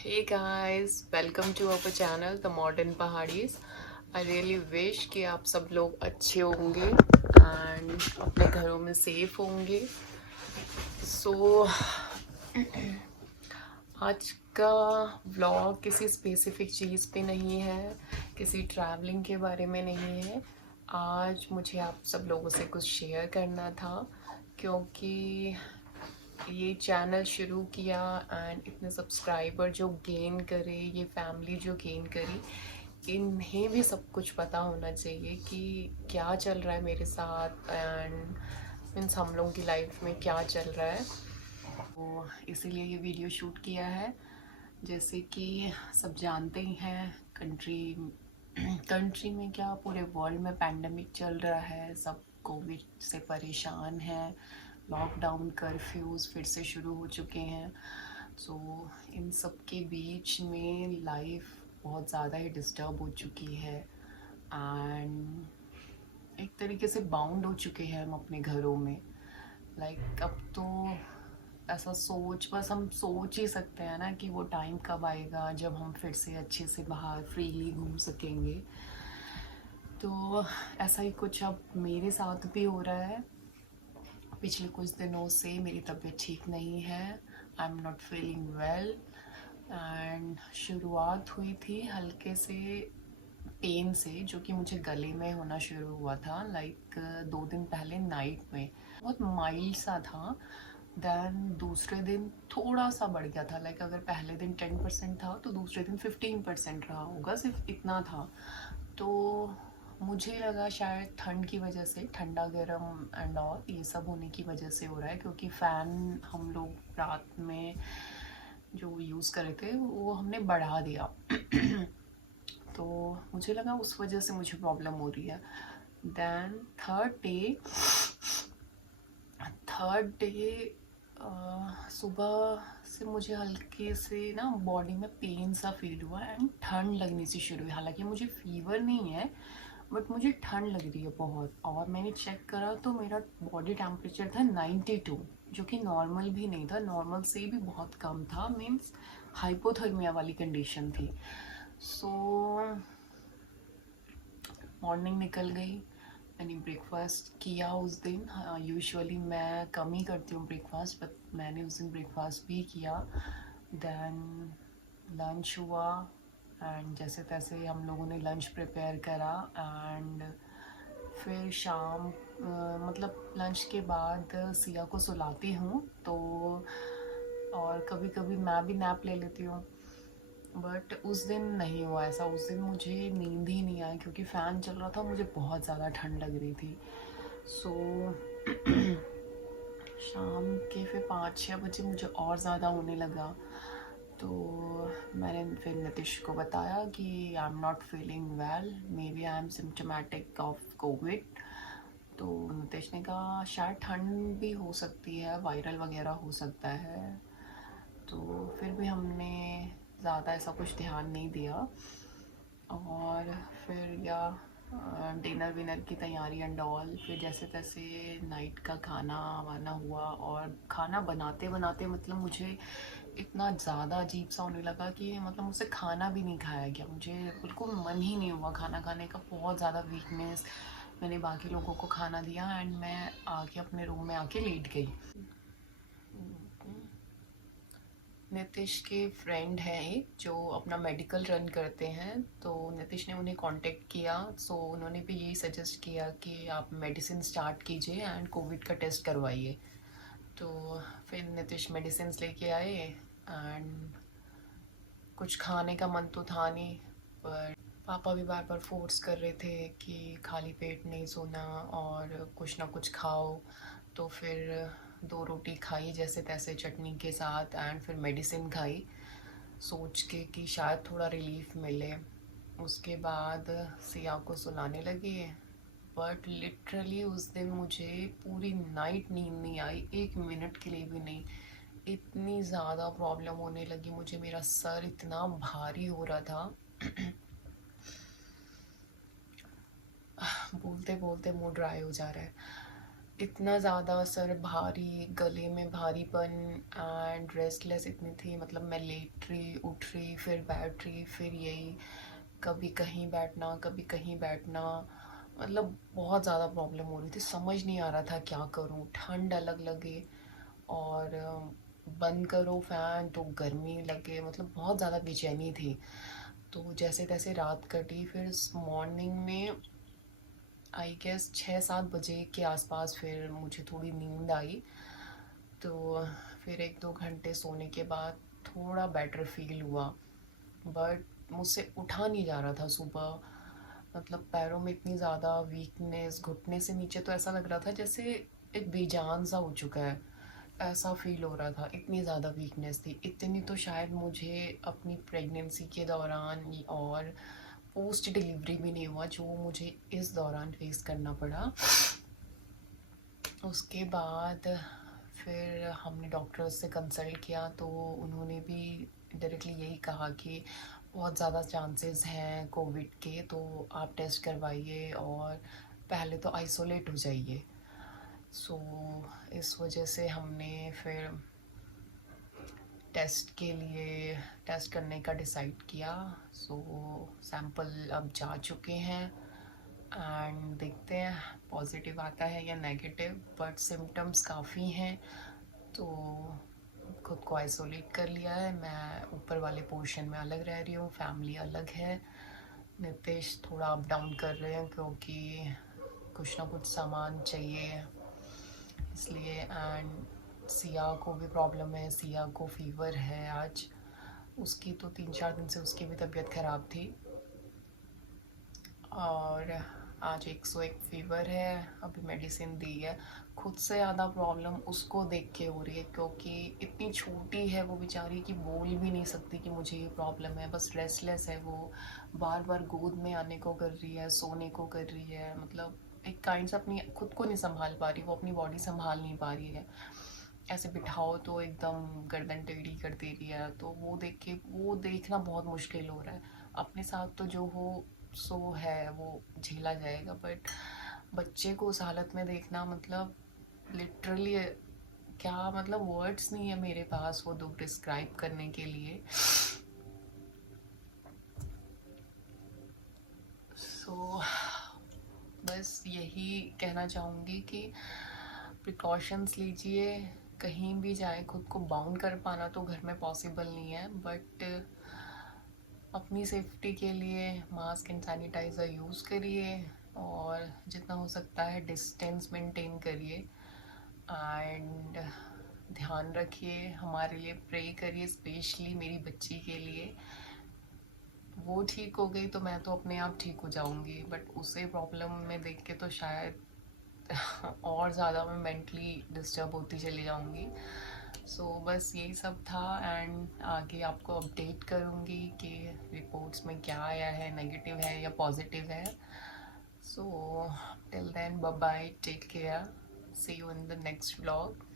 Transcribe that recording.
Hey guys, welcome to our channel The Modern Pahadis. I really wish कि आप सब लोग अच्छे होंगे and अपने घरों में सेफ होंगे. So आज का व्लॉग किसी स्पेसिफिक चीज़ पे नहीं है, किसी ट्रैवलिंग के बारे में नहीं है. आज मुझे आप सब लोगों से कुछ शेयर करना था क्योंकि ये चैनल शुरू किया एंड इतने सब्सक्राइबर जो गेन करे, ये फैमिली जो गेन करी, इन्हें भी सब कुछ पता होना चाहिए कि क्या चल रहा है मेरे साथ एंड मीन्स हम लोगों की लाइफ में क्या चल रहा है. तो इसीलिए ये वीडियो शूट किया है. जैसे कि सब जानते ही हैं कंट्री में क्या पूरे वर्ल्ड में पैंडमिक चल रहा है. सब कोविड से परेशान हैं. लॉकडाउन कर्फ्यूज़ फिर से शुरू हो चुके हैं. सो इन सब के बीच में लाइफ बहुत ज़्यादा ही डिस्टर्ब हो चुकी है एंड एक तरीके से बाउंड हो चुके हैं हम अपने घरों में. अब तो ऐसा बस हम सोच ही सकते हैं ना कि वो टाइम कब आएगा जब हम फिर से अच्छे से बाहर फ्रीली घूम सकेंगे. तो ऐसा ही कुछ अब मेरे साथ भी हो रहा है. पिछले कुछ दिनों से मेरी तबीयत ठीक नहीं है. आई am not feeling well and शुरुआत हुई थी हल्के से पेन से, जो कि मुझे गले में होना शुरू हुआ था 2 दिन पहले नाइट में. बहुत माइल्ड सा था. देन दूसरे दिन थोड़ा सा बढ़ गया था. अगर पहले दिन 10% था तो दूसरे दिन 15% रहा होगा. सिर्फ इतना था. तो मुझे लगा शायद ठंड की वजह से, ठंडा गर्म एंड ऑल ये सब होने की वजह से हो रहा है, क्योंकि फ़ैन हम लोग रात में जो यूज़ कर रहे थे वो हमने बढ़ा दिया. तो मुझे लगा उस वजह से मुझे प्रॉब्लम हो रही है. देन थर्ड डे सुबह से मुझे हल्के से ना बॉडी में पेन सा फील हुआ एंड ठंड लगने से शुरू हुई. हालांकि मुझे फीवर नहीं है बट मुझे ठंड लग रही है बहुत. और मैंने चेक करा तो मेरा बॉडी टेम्परेचर था 92, जो कि नॉर्मल भी नहीं था. नॉर्मल से भी बहुत कम था. मीन्स हाइपोथर्मिया वाली कंडीशन थी. सो मॉर्निंग निकल गई. मैंने ब्रेकफास्ट किया उस दिन. यूजुअली मैं कम ही करती हूँ ब्रेकफास्ट, बट मैंने उस दिन ब्रेकफास्ट भी किया. देन लंच हुआ एंड जैसे तैसे हम लोगों ने लंच प्रिपेयर करा. एंड फिर शाम मतलब लंच के बाद सिया को सुलाती हूँ. तो और कभी कभी मैं भी नैप ले लेती हूँ. बट उस दिन नहीं हुआ ऐसा. उस दिन मुझे नींद ही नहीं आई क्योंकि फ़ैन चल रहा था. मुझे बहुत ज़्यादा ठंड लग रही थी. सो शाम के फिर 5-6 बजे मुझे और ज़्यादा होने लगा. तो मैंने फिर नितिश को बताया कि I am not feeling well, maybe I am symptomatic of COVID. तो नितिश ने कहा शायद ठंड भी हो सकती है, वायरल वगैरह हो सकता है. तो फिर भी हमने ज़्यादा ऐसा कुछ ध्यान नहीं दिया. और फिर डिनर विनर की तैयारी एंड ऑल. फिर जैसे तैसे नाइट का खाना वाना हुआ. और खाना बनाते बनाते मतलब मुझे इतना ज़्यादा अजीब सा होने लगा कि मतलब मुझसे खाना भी नहीं खाया गया. मुझे बिल्कुल मन ही नहीं हुआ खाना खाने का. बहुत ज़्यादा वीकनेस. मैंने बाकी लोगों को खाना दिया एंड मैं आके अपने रूम में आके लेट गई. नितिश के फ्रेंड हैं एक जो अपना मेडिकल रन करते हैं. तो नितिश ने उन्हें कांटेक्ट किया. सो उन्होंने भी यही सजेस्ट किया कि आप मेडिसिन स्टार्ट कीजिए एंड कोविड का टेस्ट करवाइए. तो फिर नितिश मेडिसिन लेके आए एंड कुछ खाने का मन तो था नहीं, पर पापा भी बार बार फोर्स कर रहे थे कि खाली पेट नहीं सोना और कुछ ना कुछ खाओ. तो फिर 2 रोटी खाई जैसे तैसे चटनी के साथ एंड फिर मेडिसिन खाई सोच के कि शायद थोड़ा रिलीफ मिले. उसके बाद सिया को सुलाने लगी. बट लिटरली उस दिन मुझे पूरी नाइट नींद नहीं आई, 1 मिनट के लिए भी नहीं. इतनी ज़्यादा प्रॉब्लम होने लगी मुझे. मेरा सर इतना भारी हो रहा था. बोलते बोलते मुंह ड्राई हो जा रहा है. इतना ज़्यादा सर भारी, गले में भारीपन एंड रेस्टलेस इतनी थी, मतलब मैं लेट रही, उठ रही, फिर बैठ रही, फिर यही कभी कहीं बैठना, कभी कहीं बैठना, मतलब बहुत ज़्यादा प्रॉब्लम हो रही थी। समझ नहीं आ रहा था क्या करूँ, ठंड अलग लगे और बंद करो फ़ैन तो गर्मी लगे, मतलब बहुत ज़्यादा बेचैनी थी। तो जैसे तैसे रात कटी, फिर मॉर्निंग में आई गेस 6-7 बजे के आसपास फिर मुझे थोड़ी नींद आई। तो फिर 1-2 घंटे सोने के बाद थोड़ा बेटर फील हुआ, बट मुझसे उठा नहीं जा रहा था सुबह। मतलब पैरों में इतनी ज़्यादा वीकनेस, घुटने से नीचे तो ऐसा लग रहा था जैसे एक बेजान सा हो चुका है, ऐसा फील हो रहा था, इतनी ज़्यादा वीकनेस थी। इतनी तो शायद मुझे अपनी प्रेगनेंसी के दौरान और पोस्ट डिलीवरी भी नहीं हुआ जो मुझे इस दौरान फेस करना पड़ा। उसके बाद फिर हमने डॉक्टर्स से कंसल्ट किया तो उन्होंने भी डायरेक्टली यही कहा कि बहुत ज़्यादा चांसेस हैं कोविड के, तो आप टेस्ट करवाइए और पहले तो आइसोलेट हो जाइए। सो इस वजह से हमने फिर टेस्ट के लिए टेस्ट करने का डिसाइड किया। सो सैंपल अब जा चुके हैं एंड देखते हैं पॉजिटिव आता है या नेगेटिव, बट सिम्टम्स काफ़ी हैं। तो खुद को आइसोलेट कर लिया है, मैं ऊपर वाले पोर्शन में अलग रह रही हूँ, फैमिली अलग है। नितेश थोड़ा अप डाउन कर रहे हैं क्योंकि कुछ ना कुछ सामान चाहिए इसलिए। एंड सिया को भी प्रॉब्लम है, सिया को फीवर है आज, उसकी तो 3-4 दिन से उसकी भी तबीयत ख़राब थी और आज 101 फीवर है, अभी मेडिसिन दी है। खुद से ज़्यादा प्रॉब्लम उसको देख के हो रही है क्योंकि इतनी छोटी है वो बेचारी कि बोल भी नहीं सकती कि मुझे ये प्रॉब्लम है, बस रेस्टलेस है वो, बार बार गोद में आने को कर रही है, सोने को कर रही है, मतलब एक काइंड से अपनी खुद को नहीं संभाल पा रही, वो अपनी बॉडी संभाल नहीं पा रही है। ऐसे बिठाओ तो एकदम गर्दन टेढ़ी कर दे रही है, तो वो देख के वो देखना बहुत मुश्किल हो रहा है। अपने साथ तो जो हो सो है वो झेला जाएगा, बट बच्चे को उस हालत में देखना, मतलब लिटरली क्या, मतलब वर्ड्स नहीं है मेरे पास वो दुख डिस्क्राइब करने के लिए। सो बस यही कहना चाहूँगी कि प्रिकॉशंस लीजिए, कहीं भी जाए खुद को बाउंड कर पाना तो घर में पॉसिबल नहीं है, बट अपनी सेफ्टी के लिए मास्क एंड सैनिटाइज़र यूज़ करिए और जितना हो सकता है डिस्टेंस मेंटेन करिए एंड ध्यान रखिए, हमारे लिए प्रे करिए, स्पेशली मेरी बच्ची के लिए। वो ठीक हो गई तो मैं तो अपने आप ठीक हो जाऊंगी, बट उसे प्रॉब्लम में देख के तो शायद और ज़्यादा मैं मेंटली डिस्टर्ब होती चली जाऊंगी। सो बस यही सब था एंड आगे आपको अपडेट करूंगी कि रिपोर्ट्स में क्या आया है, नेगेटिव है या पॉजिटिव है। So till then bye bye, take care, see you in the next vlog.